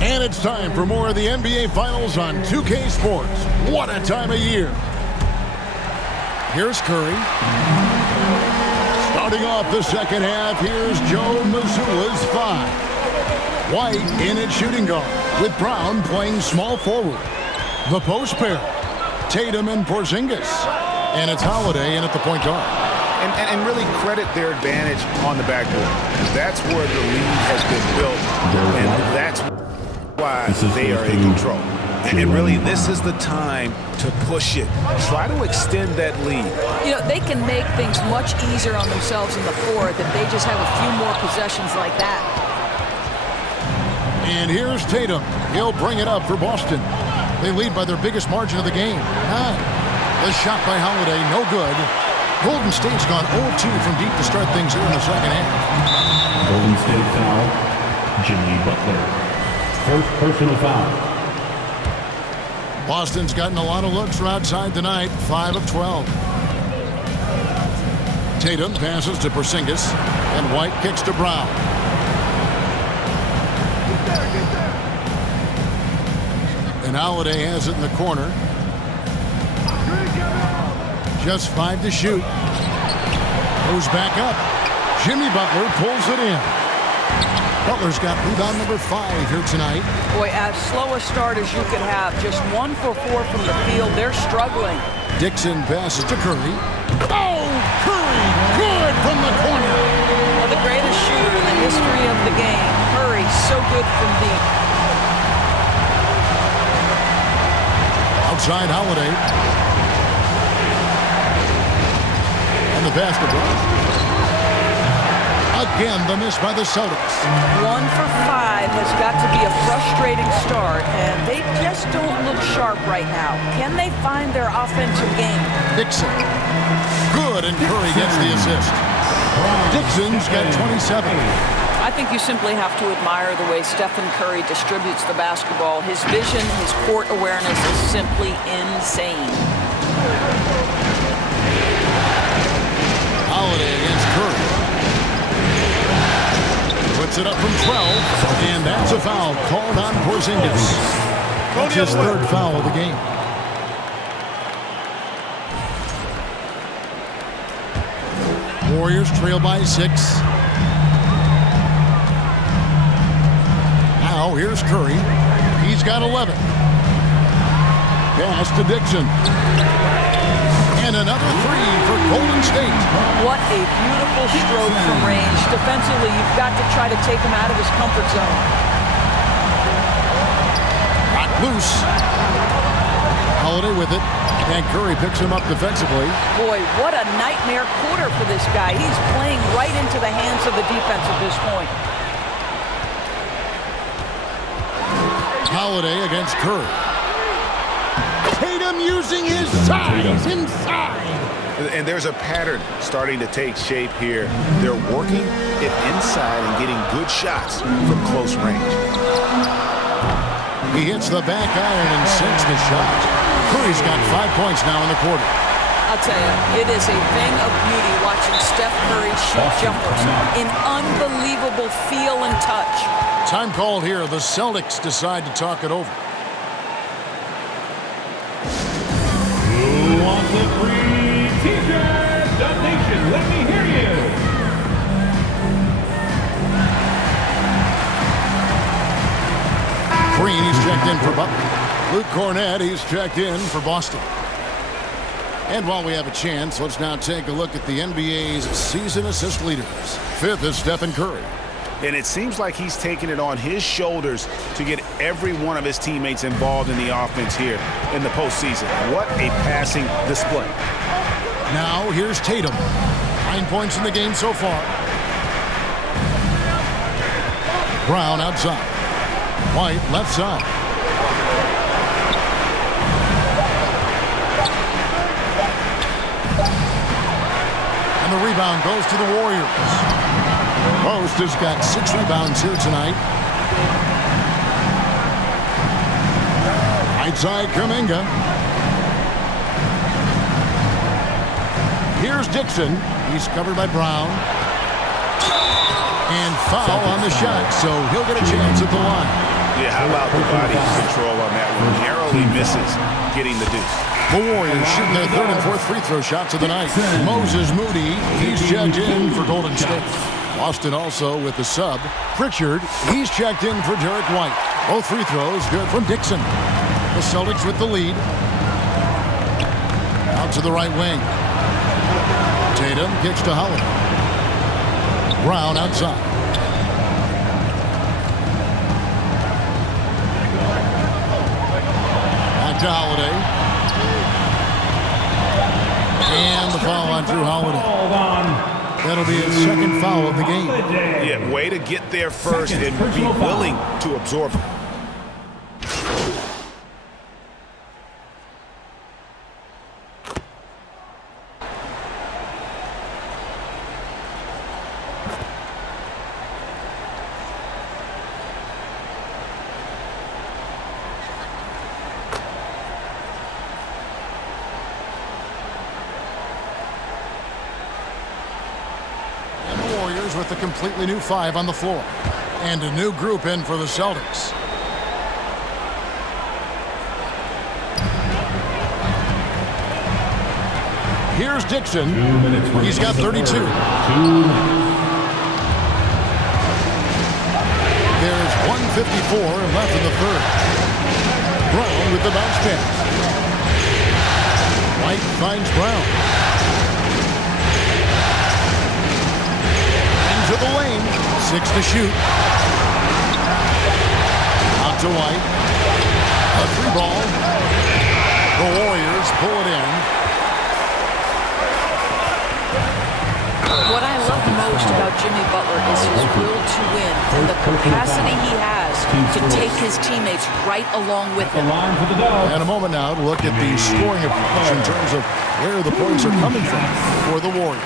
And it's time for more of the NBA Finals on 2K Sports. What a time of year. Here's Curry. Starting off the second half, here's Joe Mazzulla's 5. White in at shooting guard, with Brown playing small forward. The post pair, Tatum and Porzingis. And it's Holiday in at the point guard. And really credit their advantage on the backboard. That's where the lead has been built, and that's why they are in control. And really, this is the time to push it. Try to extend that lead. You know, they can make things much easier on themselves in the fourth if they just have a few more possessions like that. And here's Tatum. He'll bring it up for Boston. They lead by their biggest margin of the game. The shot by Holiday, no good. Golden State's gone 0-2 from deep to start things here in the second half. Golden State foul, Jimmy Butler. First personal foul. Boston's gotten a lot of looks from outside tonight, 5 of 12. Tatum passes to Porzingis, and White kicks to Brown. And Holiday has it in the corner. Just 5 to shoot. Goes back up. Jimmy Butler pulls it in. Butler's got rebound number 5 here tonight. Boy, as slow a start as you could have. Just 1 for 4 from the field. They're struggling. Dixon passes to Curry. Oh, Curry! Good from the corner. Well, the greatest shooter in the history of the game. Curry, so good from deep. Outside Holiday. And the basketball. Again, the miss by the Celtics. 1 for 5 has got to be a frustrating start, and they just don't look sharp right now. Can they find their offensive game? Dixon. Good, and Curry gets the assist. Dixon's got 27. I think you simply have to admire the way Stephen Curry distributes the basketball. His vision, his court awareness is simply insane. Holiday against Curry. Puts it up from 12, and that's a foul called on Porzingis. That's his 3rd foul of the game. Warriors trail by 6. Now here's Curry. He's got 11. Pass to Dixon. And another 3 for Golden State. What a beautiful stroke from range. Defensively, you've got to try to take him out of his comfort zone. Got loose. Holiday with it. And Curry picks him up defensively. Boy, what a nightmare quarter for this guy. He's playing right into the hands of the defense at this point. Holiday against Curry. Tatum using his size inside. And there's a pattern starting to take shape here. They're working it inside and getting good shots from close range. He hits the back iron and sinks the shot. Curry's got 5 points now in the quarter. I'll tell you, it is a thing of beauty watching Steph Curry shoot jumpers. An unbelievable feel and touch. Time called here. The Celtics decide to talk it over. Who wants a free t-shirt? The Nation, let me hear you. Green, he's checked in for Butler. Luke Cornett, he's checked in for Boston. And while we have a chance, let's now take a look at the NBA's season assist leaders. 5th is Stephen Curry. And it seems like he's taking it on his shoulders to get every one of his teammates involved in the offense here in the postseason. What a passing display. Now here's Tatum. 9 points in the game so far. Brown outside. White left side. And the rebound goes to the Warriors. Post has got 6 rebounds here tonight. Right side, Kuminga. Here's Dixon. He's covered by Brown. And foul on the shot, so he'll get a chance at the line. Yeah, how about the body control on that one? Narrowly misses getting the deuce. The Warriors shooting their third and fourth free throw shots of the night. Moses Moody, he's checked in for Golden State. Boston also with the sub. Pritchard, he's checked in for Derek White. Both free throws good from Dixon. The Celtics with the lead. Out to the right wing. Tatum kicks to Holiday. Brown outside. Back to Holiday. And the foul on Drew Holiday. That'll be his second foul of the game. Yeah, way to get there first and be willing to absorb it. With a completely new five on the floor. And a new group in for the Celtics. Here's Dixon. He's got 32. There's 1:54 left in the third. Brown with the bounce pass. White finds Brown. To the lane, 6 to shoot. Out to White. A three ball. The Warriors pull it in. What I love most about Jimmy Butler is his will to win and the capacity he has to take his teammates right along with him. And a moment now to look at the scoring approach in terms of where the points are coming from for the Warriors.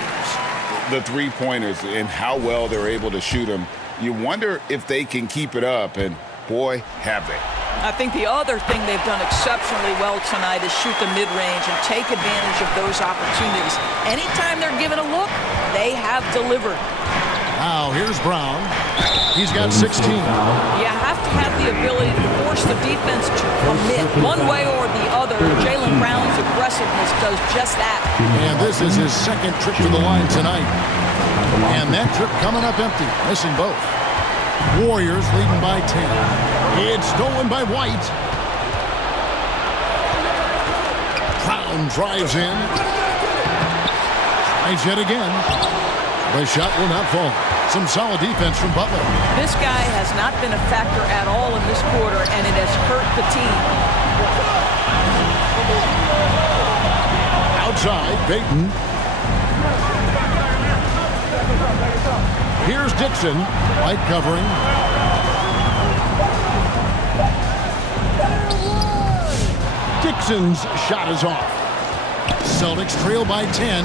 The three-pointers and how well they're able to shoot them. You wonder if they can keep it up, and boy, have they. I think the other thing they've done exceptionally well tonight is shoot the mid-range and take advantage of those opportunities. Anytime they're given a look, they have delivered. Now, here's Brown. He's got 16. You have to have the ability to force the defense to commit one way or the other. Jaylen Brown's aggressiveness does just that. And this is his second trip to the line tonight. And that trip coming up empty, missing both. Warriors leading by 10. It's stolen by White. Brown drives in. Tries yet again. The shot will not fall. Some solid defense from Butler. This guy has not been a factor at all in this quarter, and it has hurt the team. Outside, Payton. Here's Dixon. White covering. Dixon's shot is off. Celtics trail by 10.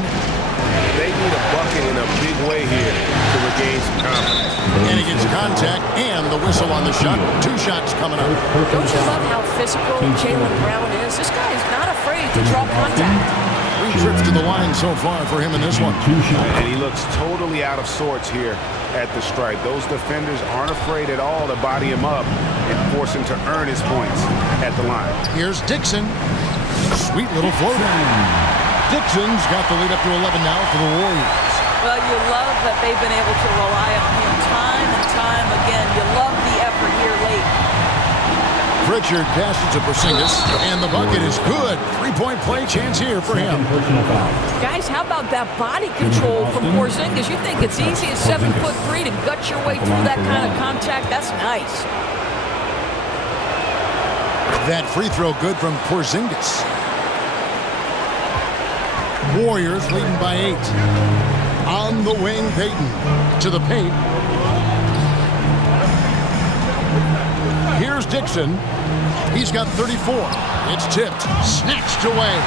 They need a bucket in a big way here to regain some confidence. And he gets contact and the whistle on the shot. 2 shots coming up. Don't you love how physical Jaylen Brown is? This guy is not afraid to draw contact. 3 trips to the line so far for him in this one. And he looks totally out of sorts here at the stripe. Those defenders aren't afraid at all to body him up and force him to earn his points at the line. Here's Dixon. Sweet little floater. Dixon's got the lead up to 11 now for the Warriors. Well, you love that they've been able to rely on him time and time again. You love the effort here late. Pritchard passes to Porzingis, and the bucket is good. 3-point play chance here for him. Guys, how about that body control from Porzingis? You think it's easy at 7'3" to gut your way through that kind of contact? That's nice. That free throw good from Porzingis. Warriors leading by 8. On the wing, Payton to the paint. Here's Dixon. He's got 34. It's tipped. Snatched away.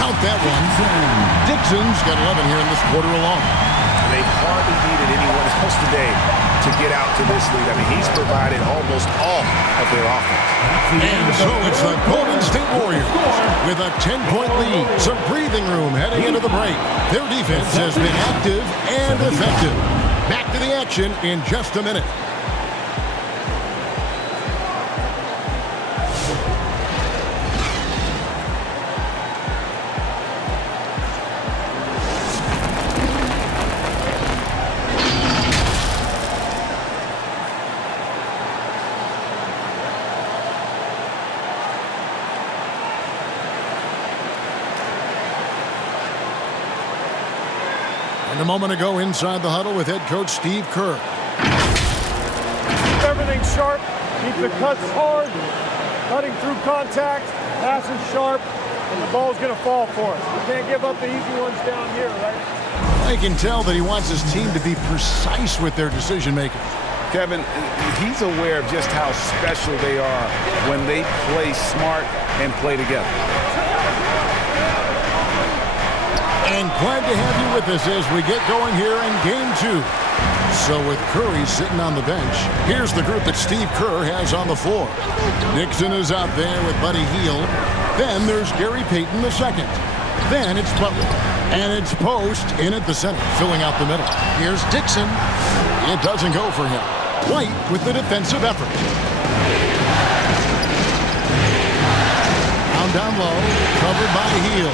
Count that one. Dixon's got 11 here in this quarter alone. They hardly needed anyone else today to get out to this lead. I mean, he's provided almost all of their offense. And so it's the Golden State Warriors with a 10-point lead. Some breathing room heading into the break. Their defense has been active and effective. Back to the action in just a minute. And a moment ago inside the huddle with head coach Steve Kerr. Keep everything sharp. Keep the cuts hard. Cutting through contact. Passes sharp. And the ball's going to fall for us. We can't give up the easy ones down here, right? I can tell that he wants his team to be precise with their decision making. Kevin, he's aware of just how special they are when they play smart and play together. And glad to have you with us as we get going here in Game 2. So with Curry sitting on the bench, here's the group that Steve Kerr has on the floor. Dixon is out there with Buddy Hield. Then there's Gary Payton II. Then it's Butler. And it's Post in at the center, filling out the middle. Here's Dixon. It doesn't go for him. White with the defensive effort. Down low, covered by Hield.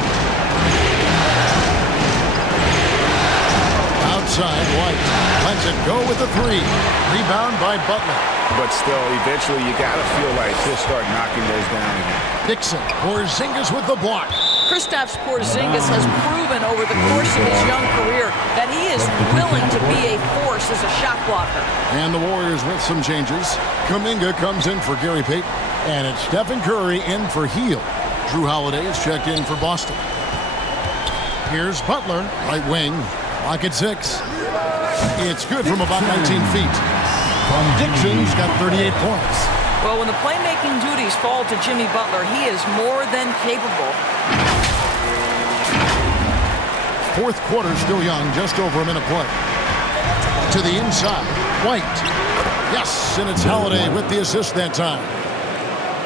Outside, White lets it go with the three. Rebound by Butler. But still, eventually you got to feel like he'll start knocking those down again. Dixon, Porzingis with the block. Kristaps Porzingis has proven over the course of his young career that he is willing to be a force as a shot blocker. And the Warriors with some changes. Kuminga comes in for Gary Payton. And it's Stephen Curry in for Hield. Drew Holiday is checked in for Boston. Here's Butler, right wing. Clock at 6. It's good from about 19 feet. Dixon's got 38 points. Well, when the playmaking duties fall to Jimmy Butler, he is more than capable. Fourth quarter still young, just over a minute play. To the inside, White. Yes, and it's Holiday with the assist that time.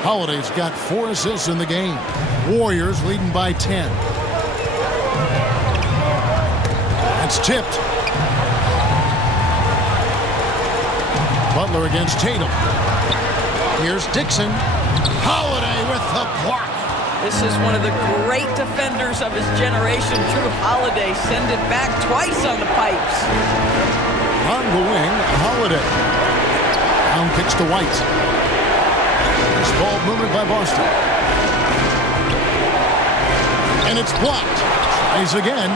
Holiday's got 4 assists in the game. Warriors leading by 10. That's tipped. Butler against Tatum. Here's Dixon. Holiday with the block. This is one of the great defenders of his generation, Drew Holiday. Send it back twice on the pipes. On the wing, Holiday. Down kicks to White. This ball movement by Boston. And it's blocked. Tries again.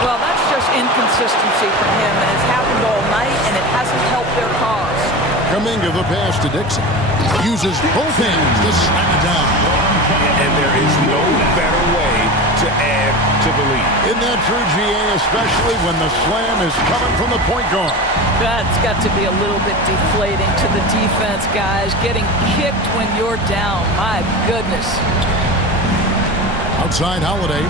Well, that's just inconsistency from him, and it's happened all night, and it hasn't helped their cause. Kuminga the pass to Dixon. Uses both hands to slam it down. And there is no better way to add to the lead. Isn't that true, GA, especially when the slam is coming from the point guard? That's got to be a little bit deflating to the defense, guys. Getting kicked when you're down. My goodness. Outside Holiday.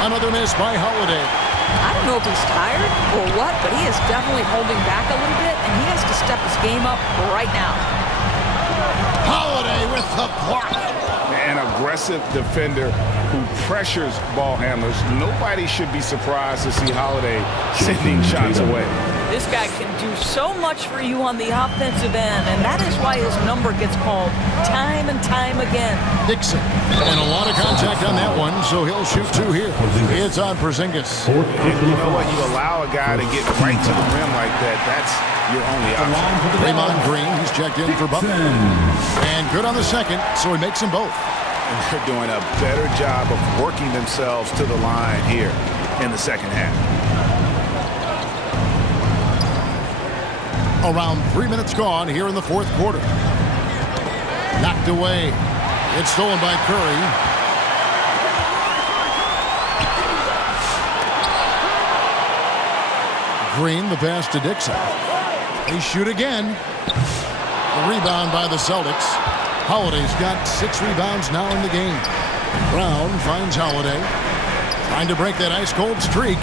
Another miss by Holiday. I don't know if he's tired or what, but he is definitely holding back a little bit, and he has to step his game up right now. Holiday with the block. An aggressive defender who pressures ball handlers. Nobody should be surprised to see Holiday sending shots away. This guy can do so much for you on the offensive end, and that is why his number gets called time and time again. Dixon. And a lot of contact on that one, so he'll shoot 2 here. It's on Porzingis. And you know what? You allow a guy to get right to the rim like that. That's your only option. Draymond Green, he's checked in for Butler. And good on the second, so he makes them both. And they're doing a better job of working themselves to the line here in the second half. Around 3 minutes gone here in the fourth quarter. Knocked away. It's stolen by Curry. Green, the pass to Dixon. They shoot again. The rebound by the Celtics. Holiday's got 6 rebounds now in the game. Brown finds Holiday. Trying to break that ice-cold streak.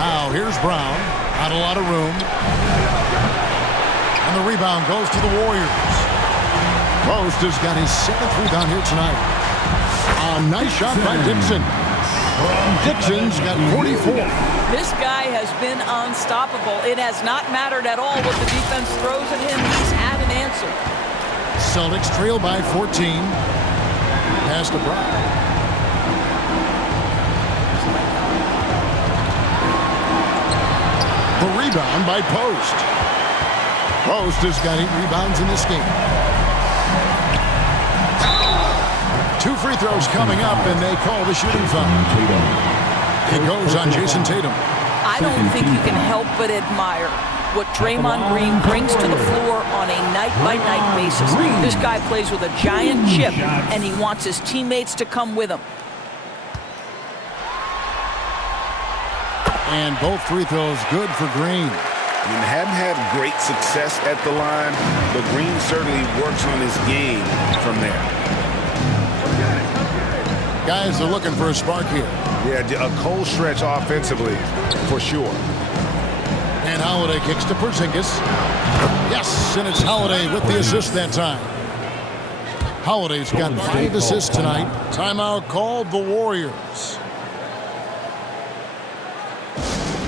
Now here's Brown. Not a lot of room. And the rebound goes to the Warriors. Post has got his 7th rebound here tonight. A nice shot by Dixon. Dixon's got 44. This guy has been unstoppable. It has not mattered at all what the defense throws at him. He's had an answer. Celtics trail by 14. Pass to Brown. The rebound by Post. Post has got 8 rebounds in this game. 2 free throws coming up, and they call the shooting foul. It goes on Jason Tatum. I don't think you can help but admire what Draymond Green brings to the floor on a night-by-night basis. This guy plays with a giant chip, and he wants his teammates to come with him. And both free throws good for Green. I mean, hadn't had great success at the line, but Green certainly works on his game from there. Guys are looking for a spark here. Yeah, a cold stretch offensively, for sure. And Holiday kicks to Porzingis. Yes, and it's Holiday with the assist that time. Holiday's got 5 assists tonight. Timeout called the Warriors.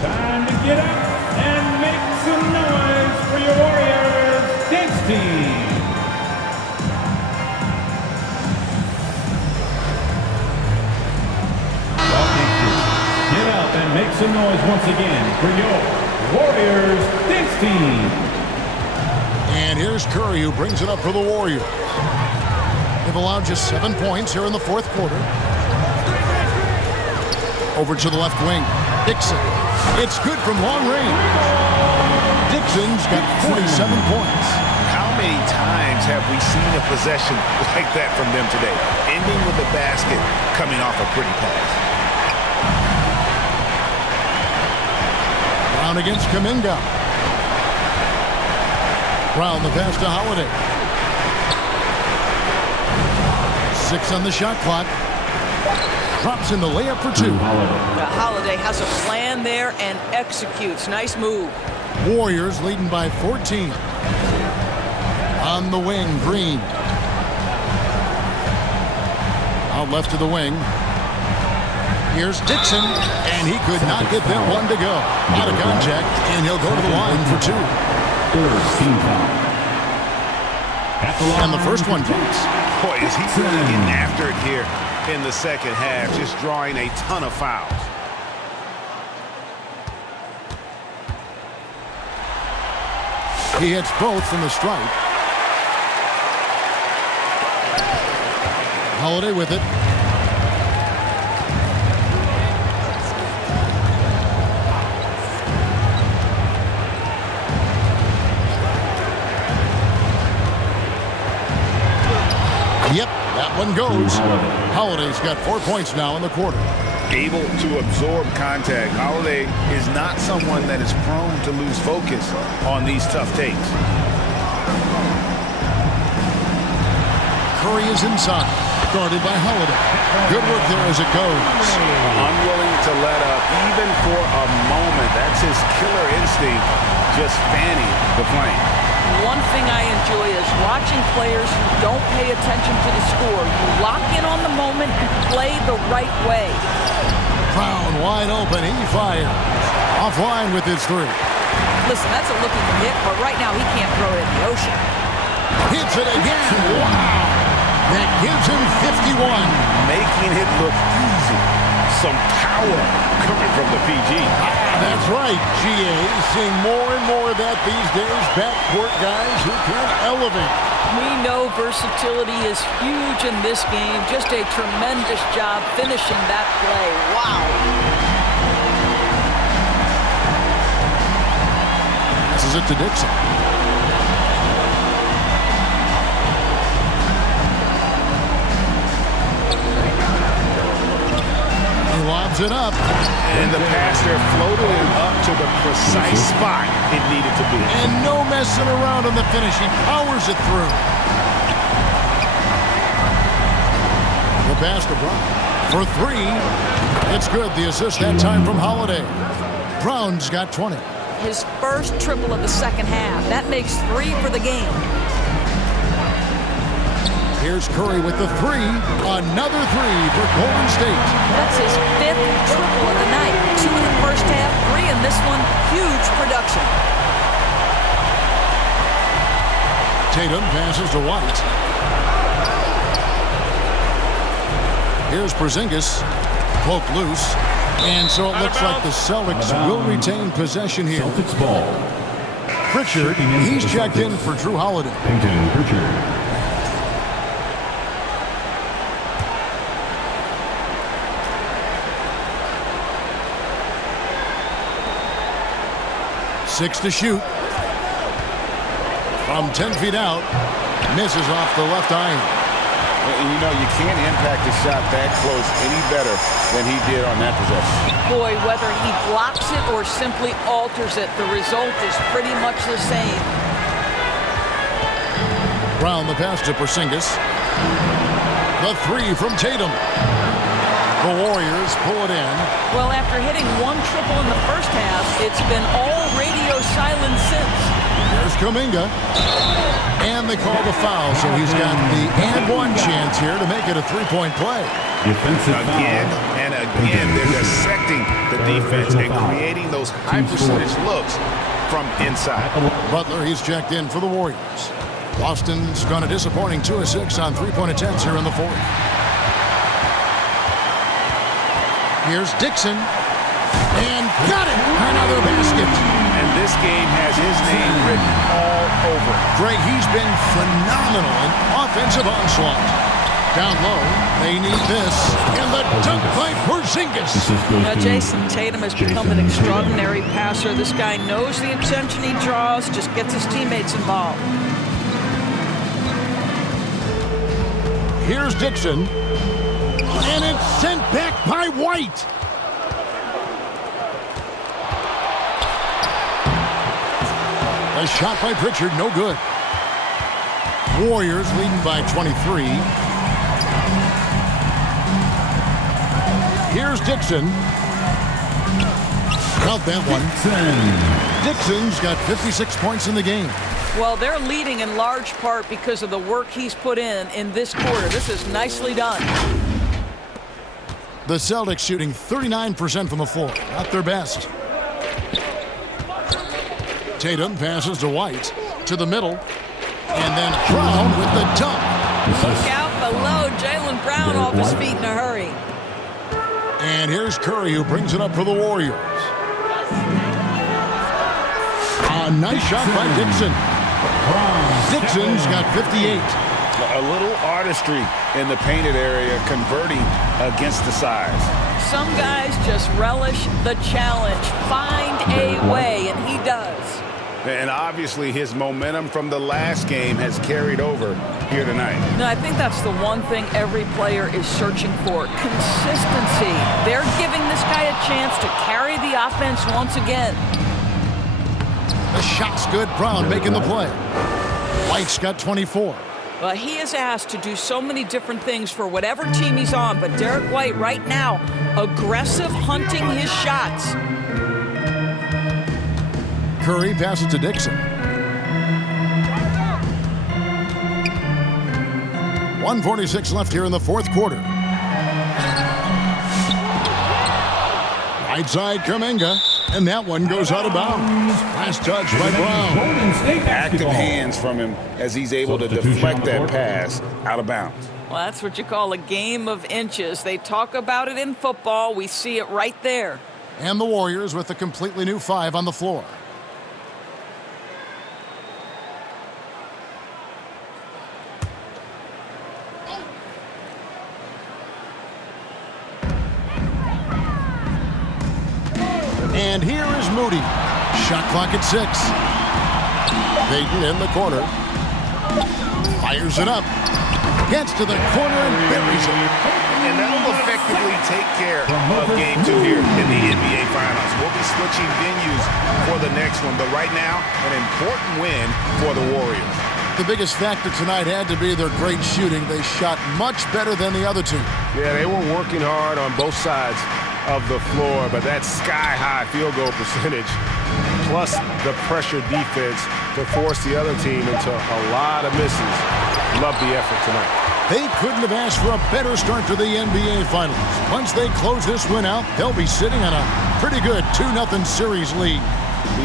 Time to get up and make some noise for your Warriors dance team. Get up and make some noise once again for your Warriors dance team. And here's Curry, who brings it up for the Warriors. They've allowed just 7 points here in the 4th quarter. Over to the left wing. Dixon. It's good from long range. Dixon's got 47 points. How many times have we seen a possession like that from them today? Ending with a basket, coming off a pretty pass. Brown against Kuminga. Brown the pass to Holiday. 6 on the shot clock. Drops in the layup for 2. Holiday has a plan there and executes. Nice move. Warriors leading by 14. On the wing, Green. Out left to the wing. Here's Dixon, and he could not get that one to go. Out of contact, and he'll go to the line for 2. And the first one drops. Boy, is he really getting after it here in the second half, just drawing a ton of fouls. He hits both from the stripe. Holiday with it. Yep, that one goes. Holiday's got 4 points now in the quarter. Able to absorb contact. Holiday is not someone that is prone to lose focus on these tough takes. Curry is inside, guarded by Holiday. Good work there as it goes. Unwilling to let up even for a moment. That's his killer instinct, just fanning the flame. One thing I enjoy is watching players who don't pay attention to the score. You lock in on the moment and play the right way. Brown wide open. He fires. Offline with his 3. Listen, that's a looking hit, but right now he can't throw it in the ocean. Hits it again. Wow. That gives him 51. Making it look easy. Some power coming from the PG. That's right, GA. Seeing more and more of that these days. Backcourt guys who can elevate. We know versatility is huge in this game. Just a tremendous job finishing that play. Wow. Passes it to Dixon. He lobs it up. And the passer floated it up to the precise spot it needed to be. And no messing around on the finish. He powers it through. pass to Brown. For three. It's good. The assist that time from Holiday. Brown's got 20. His first triple of the second half. That makes 3 for the game. Here's Curry with the three. Another three for Golden State. That's his 5th triple of the night. 2 in the first half, 3 in this one. Huge production. Tatum passes to White. Here's Porzingis. Poke loose. And so it looks like the Celtics will retain possession here. Celtics ball. Pritchard, he's checked in for Drew Holiday. Pritchard. 6 to shoot. From 10 feet out. Misses off the left iron. And you know, you can't impact a shot that close any better than he did on that possession. Boy, whether he blocks it or simply alters it, the result is pretty much the same. Brown the pass to Porzingis. The three from Tatum. The Warriors pull it in. Well, after hitting 1 triple in the first half, it's been all radio silence since. There's Kuminga. And they call the foul, so he's got the and one chance here to make it a three-point play. Again and again, they're dissecting the defense and creating those high-percentage looks from inside. Butler, he's checked in for the Warriors. Boston's gone a disappointing 2 of 6 on three-point attempts here in the fourth. Here's Dixon. And got it! Another basket. And this game has his name written all over it. Greg, he's been phenomenal in offensive onslaught. Down low, they need this. And the dunk by Porzingis. Now, Jason Tatum has become an extraordinary passer. This guy knows the attention he draws, just gets his teammates involved. Here's Dixon. And it's sent back by White. A shot by Pritchard, no good. Warriors leading by 23. Here's Dixon. Count that one. Dixon's got 56 points in the game. Well, they're leading in large part because of the work he's put in this quarter. This is nicely done. The Celtics shooting 39% from the floor. Not their best. Tatum passes to White. To the middle. And then Brown with the dunk. Look out below. Jaylen Brown off his feet in a hurry. And here's Curry, who brings it up for the Warriors. A nice shot by Dixon. Dixon's got 58. A little artistry in the painted area, converting against the size. Some guys just relish the challenge. Find a way, and he does. And obviously his momentum from the last game has carried over here tonight. No, I think that's the one thing every player is searching for. Consistency. They're giving this guy a chance to carry the offense once again. The shot's good. Brown making the play. White's got 24. Well, he is asked to do so many different things for whatever team he's on, but Derek White right now, aggressive hunting his shots. Curry passes to Dixon. 1:46 left here in the fourth quarter. Right side, Kuminga. And that one goes out of bounds. Last touch by Brown. Active hands from him as he's able to deflect that pass out of bounds. Well, that's what you call a game of inches. They talk about it in football. We see it right there. And the Warriors with a completely new 5 on the floor. And here is Moody. Shot clock at 6. Payton in the corner. Fires it up. Gets to the corner and buries it. And that'll effectively take care of Game 2 here in the NBA Finals. We'll be switching venues for the next one, but right now, an important win for the Warriors. The biggest factor tonight had to be their great shooting. They shot much better than the other two. Yeah, they were working hard on both sides of the floor, but that sky-high field goal percentage plus the pressure defense to force the other team into a lot of misses. Love the effort tonight. They couldn't have asked for a better start to the NBA Finals. Once they close this win out, they'll be sitting on a pretty good 2-0 series lead.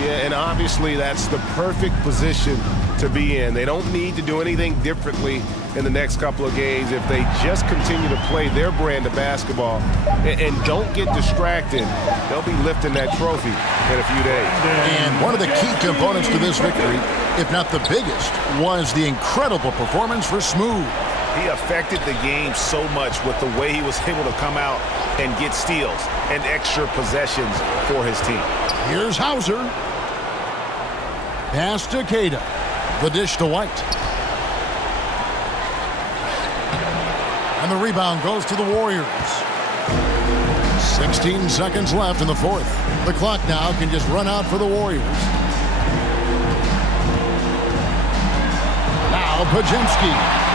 Yeah, and obviously that's the perfect position to be in. They don't need to do anything differently in the next couple of games if they just continue to play their brand of basketball and don't get distracted. They'll be lifting that trophy in a few days. And one of the key components to this victory, if not the biggest, was the incredible performance for Smooth. He affected the game so much with the way he was able to come out and get steals and extra possessions for his team. Here's Hauser. Pass to Cada. The dish to White. And the rebound goes to the Warriors. 16 seconds left in the fourth. The clock now can just run out for the Warriors. Now Pajemski.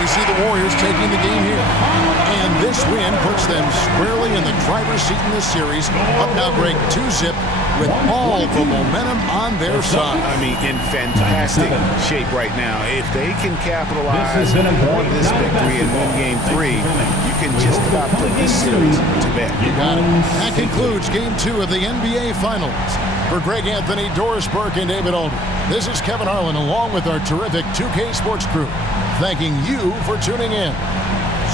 We see the Warriors taking the game here. And this win puts them squarely in the driver's seat in this series. Up now break 2-0 with all the momentum on their side. I mean, in fantastic shape right now. If they can capitalize on this victory and win game 3, you can just about put this series to bed. You got it. That concludes game 2 of the NBA Finals. For Greg Anthony, Doris Burke, and David Aldridge, this is Kevin Harlan along with our terrific 2K Sports crew, thanking you for tuning in.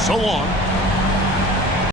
So long.